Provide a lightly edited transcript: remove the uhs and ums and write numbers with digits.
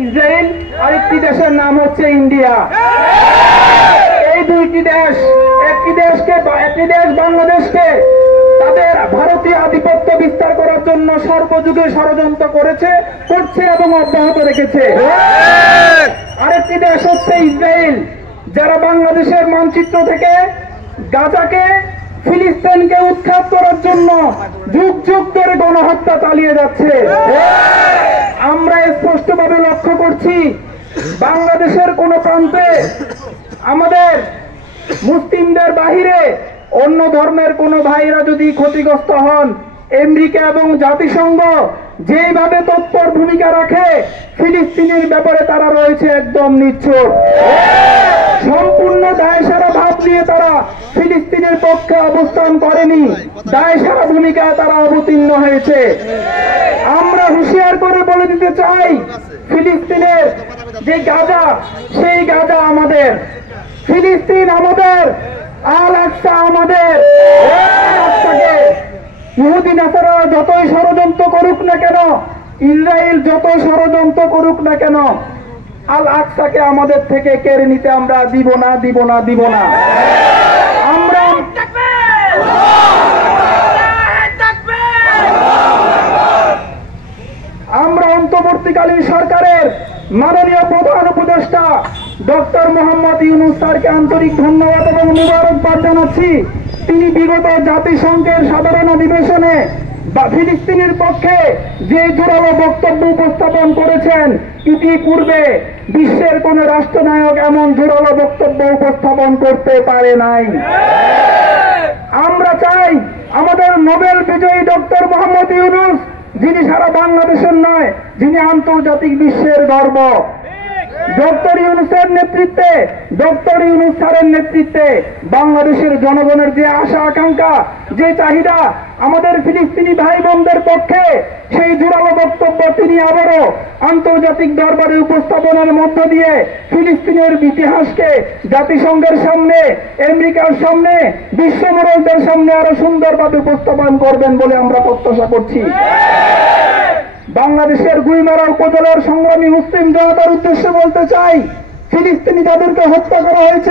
Israel, আরেকটি দেশের নাম হচ্ছে ইন্ডিয়া। এই দুইটি দেশ, একটি দেশ বাংলাদেশকে তাদের ভারতীয় আধিপত্য বিস্তার করার জন্য সর্বযুগে ষড়যন্ত্র করছে এবং অব্যাহত রেখেছে। আরেকটি দেশ হচ্ছে ইসরায়েল, যারা বাংলাদেশের মানচিত্র থেকে গাজাকে, ফিলিস্তিনকে উৎখাত করার জন্য যুগ যুগ ধরে গণহত্যা চালিয়ে যাচ্ছে। আমরা স্পষ্টভাবে লক্ষ্য করছি, বাংলাদেশের কোন প্রান্তে আমাদের মুসলিমদের বাহিরে অন্য ধর্মের কোন ভাইরা যদি ক্ষতিগ্রস্ত হন, আমেরিকা এবং জাতিসংঘ যেভাবে তৎপর ভূমিকা রাখে, ফিলিস্তিনের ব্যাপারে তারা রয়েছে একদম নিশ্চুপ। সম্পূর্ণ দায়সারা ভাব নিয়ে তারা ফিলিস্তিনের পক্ষে অবস্থান করেনি, দায়সারা ভূমিকায় তারা অবতীর্ণ হয়েছে। আমরা হুঁশিয়ার করে বলে দিতে চাই, ফিলিস্তিনের যে গাজা, সেই গাজা আমাদের, ফিলিস্তিন আমাদের, আল আকসা আমাদের। ইহুদি নাসারা যতই ষড়যন্ত্র করুক না কেন, ইসরায়েল যত ষড়যন্ত্র করুক না কেন, আল আকসাকে আমাদের থেকে কেড়ে নিতে আমরা দিব না। আমরা অন্তর্বর্তীকালীন সরকারের মাননীয় প্রধান উপদেষ্টা ডক্টর মোহাম্মদ ইউনূস স্যারকে আন্তরিক ধন্যবাদ এবং মুবারকবাদ জানাচ্ছি। তিনি বিগত জাতিসংঘের সাধারণ অধিবেশনে ফিলিস্তিনের পক্ষে যে জোরালো বক্তব্য উপস্থাপন করেছেন, ইতিপূর্বে বিশ্বের কোন রাষ্ট্রনায়ক এমন জোরালো বক্তব্য উপস্থাপন করতে পারে নাই। আমরা চাই আমাদের নোবেল বিজয়ী ডক্টর মোহাম্মদ ইউনূস, যিনি সারা বাংলাদেশের নয়, যিনি আন্তর্জাতিক বিশ্বের গর্ব, ডক্টর ইউনূসের নেতৃত্বে, ডক্টর ইউনূস স্যারের নেতৃত্বে বাংলাদেশের জনগণের যে আশা আকাঙ্ক্ষা, যে চাহিদা আমাদের ফিলিস্তিনি ভাই বোনদের পক্ষে, সেই জোরালো বক্তব্য তিনি আবারও আন্তর্জাতিক দরবারে উপস্থাপনের মধ্য দিয়ে ফিলিস্তিনের ইতিহাসকে জাতিসংঘের সামনে, আমেরিকার সামনে, বিশ্ব মোড়লদের সামনে আরো সুন্দরভাবে উপস্থাপন করবেন বলে আমরা প্রত্যাশা করছি। বাংলাদেশের গুইমারা উপজেলার সংগ্রামী মুসলিম জনতার উদ্দেশ্যে বলতে চাই, ফিলিস্তিনি যাদেরকে হত্যা করা হয়েছে